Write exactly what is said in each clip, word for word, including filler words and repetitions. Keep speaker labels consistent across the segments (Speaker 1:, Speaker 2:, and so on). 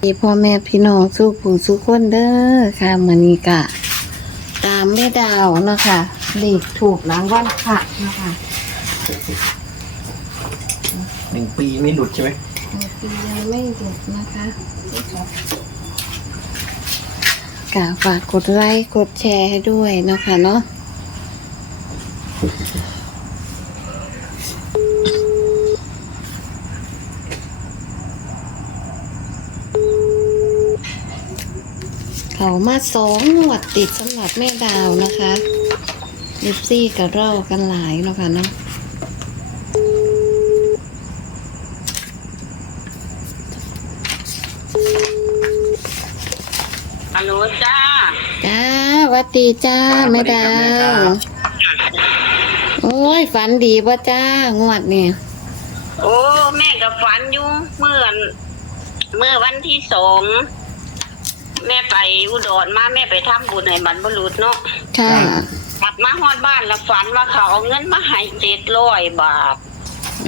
Speaker 1: พี่พ่อแม่พี่น้องสู้ผู้สู้คนเด้อค่ะมื้อนี้ก็ตามแม่ดาวเนาะค่ะเลขถูกรางวัลค่ะเนาะค่ะ
Speaker 2: หนึ่งปีไม่หลุดใช่ไหม
Speaker 1: ปียังไม่หยุดนะคะกะฝากกดไลค์กดแชร์ให้ด้วยเนาะค่ะเนาะเขามาสองงวดติดสำหรับแม่ดาวนะคะลิปซี่กับเรากันหลายเนาะค่ะเนาะ
Speaker 3: ฮัลโหลจ้า
Speaker 1: จ้าหวัดดีจ้าแม่ดาวโอ้ยฝันดีป่ะจ้างวดนี่
Speaker 3: โอ้แม่กับฝันอยู่เมื่อเมื่อวันที่สองแม่ไปอุดรมาแม่ไปทำบุญให้บรรพบุรุษเนาะ
Speaker 1: ค่ะ
Speaker 3: กลับมาฮอดบ้านแล้วฝันว่าเขาเอาเงินมาให้เจ็ดร้อยบาท
Speaker 1: โอ้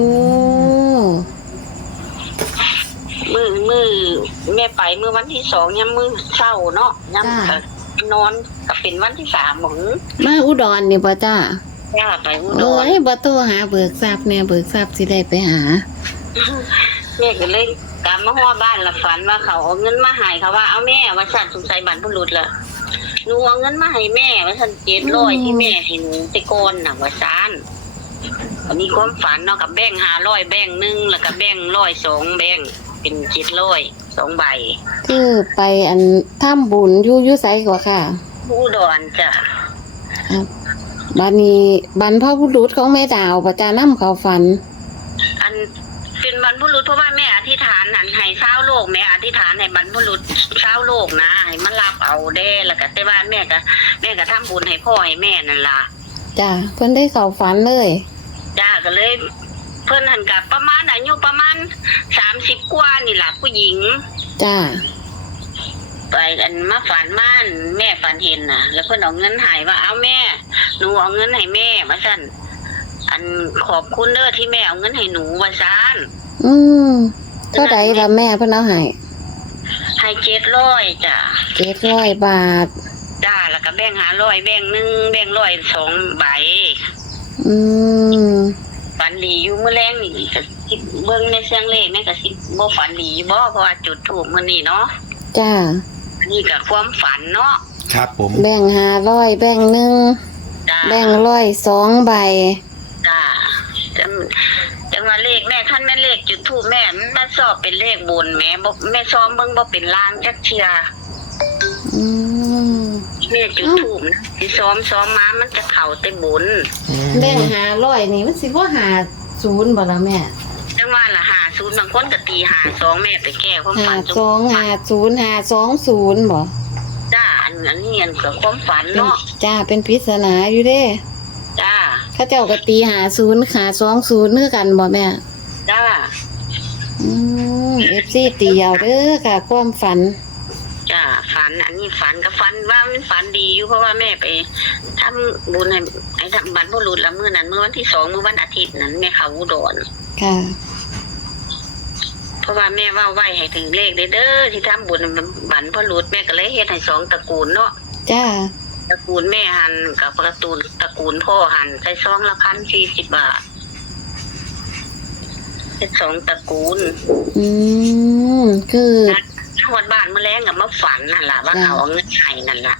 Speaker 3: มือมือแม่ไปเมื่อวันที่สองยังมือเศร้าเนาะยังนอนก็เป็นวันที่สามหมึง
Speaker 1: มาอุดรนี่ป่ะจ้า
Speaker 3: ย่าไปอุด
Speaker 1: โอ้
Speaker 3: ร
Speaker 1: ยบ่โทรหาเบิกทรัพย์เนี่ยเบิกทรัพย์สิได้ไปหา
Speaker 3: แม่ก็เลยกลับมาฮอดบ้านแล้วฝันว่าเขาเอาเงินมาให้เขาว่าเอาแม่ว่าสั่นสงสัยบรรพบุรุษละหนูเอาเงินมาให้แม่ว่าสั่นเจ็ดร้อยที่แม่ให้หนูไปโกนน่ะว่าซ่านอันนี้ความฝันเนาะกับแบ่งห้าร้อยแบ่งหนึ่งแล้วก็แบ่งร้อยสองแบ่งเป็นเจ็ดร้อยสองใบ
Speaker 1: คือไปอันถ้ำบุญอยู่อยู่ไสกว่าค่ะ
Speaker 3: ผู้ดอนจ้ะ
Speaker 1: บัดนี้บรรพบุรุษของแม่ดาวประจานํเขาฝัน
Speaker 3: อันเป็นบรรพบุรุษเพราะว่าแม่อธิษฐานหันให้เช้าโลกแม่อธิษฐานให้บรรพบุรุษเช้าโลกนะให้มันรับเอาได้แล้วก็แต่ว่าแม่ก็แม่ก็ทำบุญให้พ่อให้แม่นั่นล่ะ
Speaker 1: จ้าเพิ่นได้เขาฝันเลย
Speaker 3: จ้าก็เลย เพิ่นหันกับประมาณอายุประมาณสามสิบกว่านี่แหละผู้หญิง
Speaker 1: จ้า
Speaker 3: ไปอันมาฝันม่านแม่ฝันเห็นน่ะ แล้วเพิ่นเอาเงินให้ว่าเอาแม่หนูเอาเงินให้แม่ว่าซั่นอันขอบคุณเด้อที่แม่เอาเงินให้หนูว่าซั่น
Speaker 1: อืมเท่าใดล่ะแม่เพิ่นเอาให้
Speaker 3: ให้เจ็ดร้อยจ้ะ
Speaker 1: เจ็ดร้อยบาท
Speaker 3: จ้าแล้วก็แบ่งห้าร้อยแบ่งหนึ่งแบ่งร้อยสองใบ
Speaker 1: อืม
Speaker 3: ฝันดีอยู่มื้อแรงนี่ก็สิเบิ่งในเสียงเลขแม่ก็สิบ่ฝันดีบ่เพราะว่าจุดธูปมื้อนี้เนาะ
Speaker 1: จ้า
Speaker 3: อันนี้ก็ความฝันเนาะ
Speaker 2: ครับผม
Speaker 1: แบ่งห้าร้อยแบ่งหนึ่ง
Speaker 3: จ้า
Speaker 1: แบ่งร้อยสองใบ
Speaker 3: จ้าจังจังว่าเลขแม่คันแม่เลขจุดธูปแม่มันมาสอบเป็นเลขบนแม่บ่แม่ซ้อมเบิ่งบ่เป็นลางจักเที่ย
Speaker 1: อืม
Speaker 3: แม่จุดธูปนะสิซ้อมซ้อมมามันจะเข้าแต่บน
Speaker 1: แบ่งห้าร้อยนี่มันสิบ่หาศูนย์บ่ล่ะแม่
Speaker 3: จังว่าล่ะห้าศูนย์บางคนก็ตีห้าสองแม่ไปแก้ความ
Speaker 1: ห้า
Speaker 3: ฝัน
Speaker 1: สองห้าศูนย์ห้าสองศูนย์บ่
Speaker 3: จ้าอันอันนี้อันก็ความฝันเนาะ
Speaker 1: จ้าเป็นปริศนาอยู่เด้
Speaker 3: จ้า
Speaker 1: เข้าเจ้าก็ตีหาศูนย์หาสองศูนย์คือกันบ่แม่
Speaker 3: จ้า
Speaker 1: อืมเอฟซีตีเอาเด้อค่ะ ความฝัน
Speaker 3: จ้าฝันอันนี้ฝันก็ฝันว่ามันฝันดีอยู่เพราะว่าแม่ไปทำบุญให้ไอ้ทำบรรพบุรุษละมื้อนั้นเมื่อวันที่สองเมื่อวันอาทิตย์นั้นแม่เขาอุดร
Speaker 1: ค่ะ
Speaker 3: เพราะว่าแม่ว่าไหวให้ถึงเลขเด้อเด้อที่ทำบุญบรรพบุรุษแม่ก็เลยเฮ็ดให้สองตระกูลเนาะ
Speaker 1: จ้า
Speaker 3: ตระกูลแม่หันกับตระกูลตระกูลพ่อหันใส่ซองละพันสี่สิบบาทเป็นสองตระกูล
Speaker 1: อืมคือ
Speaker 3: หอดบ้านเมื่อแรงกับมาฝันนั่นแหละว่าเขาเอาเงินให้นั่นแหละ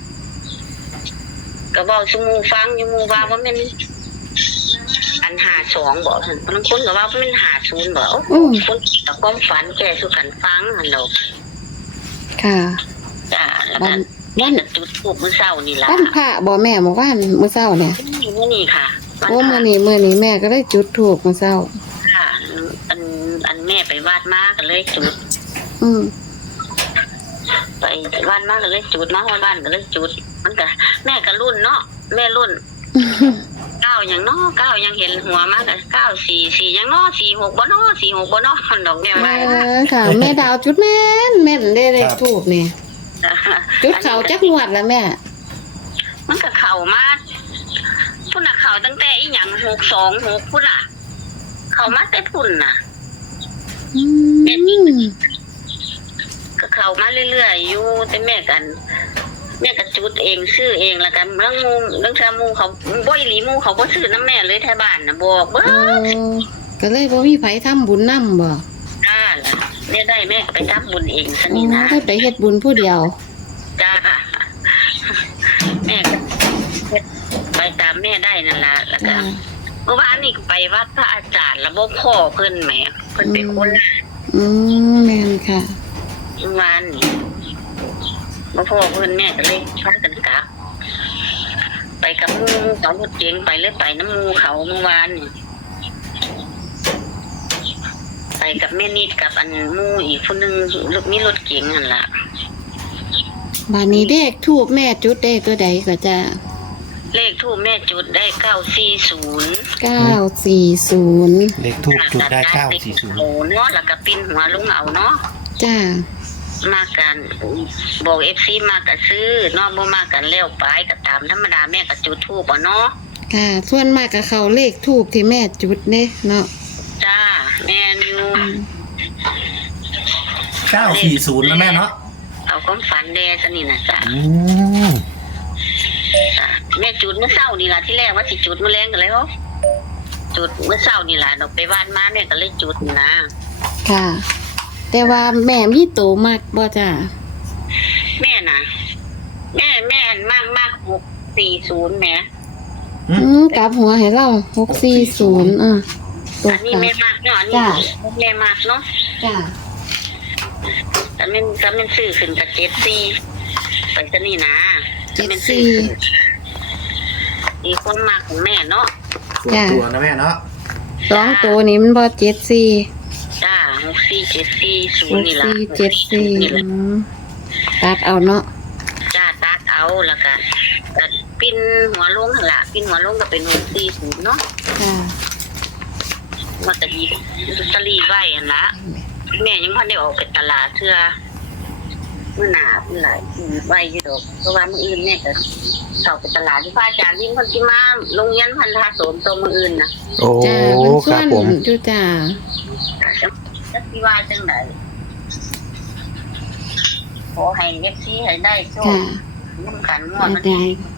Speaker 3: ก็บอกสมูฟังอยู่มูว่าว่ามันอันหาสองบอกท่านบางคนก็ว่ามันหาศูนย์บอกคนแต่ความฝันแก่สุขันฟังหันเรา
Speaker 1: ค่ะ
Speaker 3: จ้าแล้ว
Speaker 1: วั
Speaker 3: ก็
Speaker 1: นวัน
Speaker 3: จุดทูบมื้อเช้านี่ล่ะ
Speaker 1: วันพระบ่แม่เมื่อวานมื้อเช้าเนี่ย
Speaker 3: มื้อนี้ค่ะวัน
Speaker 1: โอ้
Speaker 3: พ
Speaker 1: มื้
Speaker 3: ระ
Speaker 1: อนี้มื้อนี้แม่ก็ได้จุดธูปมื้อเช้า
Speaker 3: ค่ะอันอันแม่ไปวาดมาก็เลยจุด
Speaker 1: อืม
Speaker 3: ไปวาดมาก็เลยจุดมาฮอดบ้านก็เลยจุด มันก็แม่ก็รุ่นเนาะแม่รุ่น เก้าอย่างน้อเก้ายังเห็นหัวมากเลยเก้าสี่สี่ยังน้อสี่หกบ่น้อสี่หกบ่น้อดอกแม่
Speaker 1: เอ
Speaker 3: ว่า
Speaker 1: อค่ะ แม่ดาวจุดแม่นแม่นได้เลขธูปนี่จุดเขาจักงวดแล้วแม่
Speaker 3: มันก็เข่ามาพุ่นน่ะเข่าตั้งแต่อีหยังหกสองหกพุ่นน่ะ เข่ามาแต่พุ่นน่ะ
Speaker 1: อืม
Speaker 3: เขามาเรื่อยๆอยู่แต่แม่กันแม่ก็จุดเองซื้อเองแล้วกันเรื่องมูเรื่องชามูเขาบ่อีหลีมูเขาบ่ซื้อน้ำแม่เลยแถวบ้านน่ะบอกเบิ่
Speaker 1: โอ้ก็เลยบ่มีไผทำบุญนำบ่
Speaker 3: จ้าล่ะแม่ได้แม่ก็ไปทำบุญเองซะ
Speaker 1: โอ้
Speaker 3: นี่นะ
Speaker 1: ได้ไปเฮ็ดบุญผู้เดียว
Speaker 3: จ้าแม่ก็ไปตามแม่ได้นั่นล่ะแล้วก็
Speaker 1: จ้า
Speaker 3: เมื่อวานนี่ไปวัดพระอาจารย์แล้วบ่พ่อเพิ่นแหมเพิ่นเป็นคนละ
Speaker 1: อืมแม่นค่ะ
Speaker 3: เมื่อวานนี่บ่พ่อเพิ่นแม่ก็เลยพากันกลับไปกับหมู่เขารถเก๋งไปเลยไปน้ำหมู่เขาเมื่อวานนี่ไปกับแม่นิดกับอันหมู่อีกคนนึงลูกมีรถเก๋งนั่นล่ะ
Speaker 1: บัดนี้เลขทูปแม่จุดได้ตัวใดก็จ้า
Speaker 3: เลขทูปแม่จุดได้เก้าสี่ศูนย์
Speaker 1: เก้าสี่ศูนย์
Speaker 2: เลขทูบจุดได้เก้าสี่ศูนย์
Speaker 3: โอ้เนาะแล้วก็ปิ้นหัวลุงเอาเนาะ
Speaker 1: จ้า
Speaker 3: มากันบอกเอฟซีมากันซื้อเนาะบ่มากันเลี้ยวไปก็ตามธรรมดาแม่ก็จุดทูปอ่ะเนาะ
Speaker 1: ค่ะ ส่วนมากก็เขาเลขทูปที่แม่จุดเด้เนาะ
Speaker 3: จ้าแม่นอยู่
Speaker 1: อืม
Speaker 2: เก้าสี่ศูนย์นะแม่เนาะ
Speaker 3: เอาความฝันแดซะนี่นะจ้า
Speaker 2: อืม
Speaker 3: จ้าแม่จุดเมื่อเช้านี่ล่ะที่แรกว่าสิจุดมื้อแลงกันเลยเหรอจุดเมื่อเช้านี่ล่ะดอกไปบ้านมาแม่ก็เลยจุดนะ
Speaker 1: ค่ะ แต่ว่าแม่มีโตมากบ่จ้า
Speaker 3: แม่น่ะแม่แม่นมากมากหกสี่ศูนย์แหม
Speaker 1: อืมกลับหัวให้เราหกสี่ศูนย์อ่ะตัว
Speaker 3: อันนี้
Speaker 1: กลับ
Speaker 3: แม่มากเนาะอันนี้
Speaker 1: จ้ะ
Speaker 3: แม่มากเนาะ
Speaker 1: จ้า
Speaker 3: แต่แม่นแต่แม่นซื้อขึ้นกับเจ็ดสี่ไปซะนี่นะ
Speaker 1: เจ็ด
Speaker 3: แม่นซื้อ
Speaker 1: สี่
Speaker 3: ขึ้นอีกคนมากของแม่เนาะ
Speaker 2: ส่วนตัวนะแม่เนาะ
Speaker 1: สองตัวนี้มันบ่เจ็ดสี่
Speaker 3: จ้าหกสี่เจ็ดสี่ศู
Speaker 1: ห
Speaker 3: นย์
Speaker 1: ก
Speaker 3: นี่ละ
Speaker 1: สี่เจ็ดสี่
Speaker 3: นี่
Speaker 1: อื
Speaker 3: ละ
Speaker 1: มตัดเอาเนาะ
Speaker 3: จ้าตัดเอาแล้วก็ตัดปิ้นหัวลงหั่นล่ะปิ้นหัวลงก็เป็นหกสี่ศูนย์เนาะ
Speaker 1: ค่ะ
Speaker 3: มันก็หยิบลอตเตอรี่ไว้หั่นละแม่ยังบ่ได้ออกไปตลาดเทื่อมื้อหน้ามื้อหลายหยิบไว้อยู่ดอกเพราะว่ามื้ออื่นแม่ก็เข้าไปตลาดที่พระอาจารย์ยิ่งคนที่มาโรงเรียนพันธะโสมตัวมื้ออื่นน่ะ
Speaker 2: โอ้
Speaker 1: จ้ามัน
Speaker 2: ค
Speaker 1: ส่
Speaker 2: รั
Speaker 1: ว
Speaker 2: บ
Speaker 1: น
Speaker 2: ผม
Speaker 1: อยู่จ้า
Speaker 3: จะจะสิว่าจังไดขอให้ เอฟ ซี ให้ได้โชค
Speaker 1: ค่ะ
Speaker 3: ร่วมกันงวด
Speaker 1: ได้
Speaker 3: มัน
Speaker 1: ได้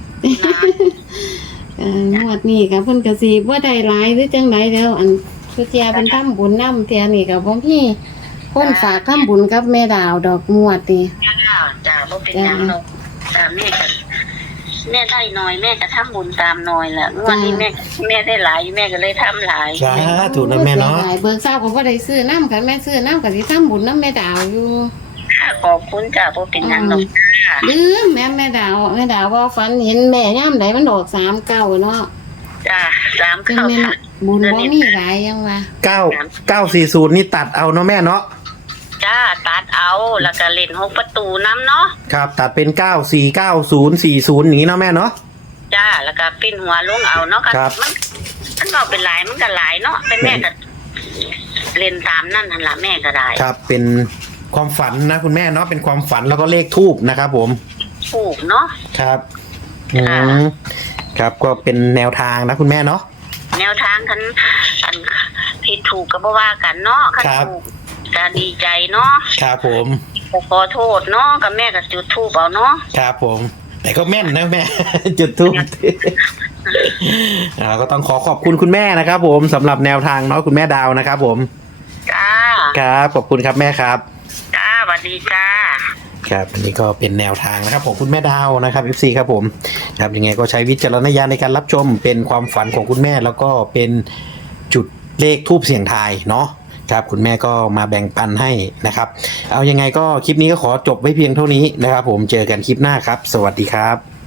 Speaker 1: เอ่องวดนี้ก็เพิ่นก็สิบ่ได้หลายหรือจังไดแล้วอันสุเทียเพิ่นทำบุญนำเทียนี่ก็บ่มีคนฝากทำบุญกับแม่ดาวดอกงวดนี่
Speaker 3: จ้าจ้าบ่เป็นหยังหรอกจ้าแม่ก็แม่ได้น้อยแม่ก็ทำบุญตามน้อยแหละงวดนี้แม่แม่ได้หลายแม่ก็เลยทำหลาย
Speaker 2: สาธุนะแม่เนาะ
Speaker 1: หลายเบิกทราบก็บ่ได้ซื้อน้ำค่ะแม่ซื้อน้ำก็สิทำบุญนำแม่ดาวอยู่
Speaker 3: ขอบคุณจ้าบ่เป็นหยังหรอกจ้า
Speaker 1: ลืมแม่แม่ดาวแม่ดาวว่าฝันเห็นแม่ย่ามใดมันออกสามเก้าเนาะ
Speaker 3: จ้าสาม
Speaker 1: จัง
Speaker 3: เข้า
Speaker 1: แม่น
Speaker 3: ค่ะ
Speaker 1: บุญบ่มีหลายยังว่า
Speaker 2: เก้าเก้าสี่ศูนย์นี่ตัดเอาเนาะแม่เนาะ
Speaker 3: จ้าตัดเอาแล้วก็เล่นหกประตูน้ำเนาะ
Speaker 2: ครับตัดเป็นเก้าสี่เก้าศูนย์สี่ศูนย์อย่างนี้เนาะแม่เนาะ
Speaker 3: จ้าแล้วก็ปิ้นหัวลงเอาเนาะก็
Speaker 2: ครับ
Speaker 3: มันมันบอกเป็นหลายมันก็หลายเนาะแต่แม่ก็เล่นตามนั่นหั่นล่ะแม่ก็ได้
Speaker 2: ครับเป็นความฝันนะคุณแม่เนาะเป็นความฝันแล้วก็เลขทูบนะครับผม
Speaker 3: ถูกเนาะ
Speaker 2: ครับอืมครับก็เป็นแนวทางนะคุณแม่เนาะ
Speaker 3: แนวทางคันอันผิดถูกก็บ่ว่ากันเนาะคัน
Speaker 2: ครับ
Speaker 3: ถูกก็ดีใจเนาะ
Speaker 2: ครับผม
Speaker 3: ก็ขอโทษเนาะกับแม่ก็จุดธูปเอาเนาะ
Speaker 2: ครับผมแต่ก็แม่นนะแม่ จุดทูบ อ่าก็ต้องขอขอบคุณคุณแม่นะครับผมสำหรับแนวทางเนาะคุณแม่ดาวนะครับผม
Speaker 3: จ้า
Speaker 2: ครับขอบคุณครับแม่ครับ
Speaker 3: จ้าสวัสดีจ้า
Speaker 2: ครับอันนี้ก็เป็นแนวทางนะครับของคุณแม่ดาวนะครับ เอฟ ซี ครับผมครับยังไงก็ใช้วิจารณญาณในการรับชมเป็นความฝันของคุณแม่แล้วก็เป็นจุดเลขทูบเสียงทายเนาะครับคุณแม่ก็มาแบ่งปันให้นะครับเอายังไงก็คลิปนี้ก็ขอจบไว้เพียงเท่านี้นะครับผมเจอกันคลิปหน้าครับสวัสดีครับ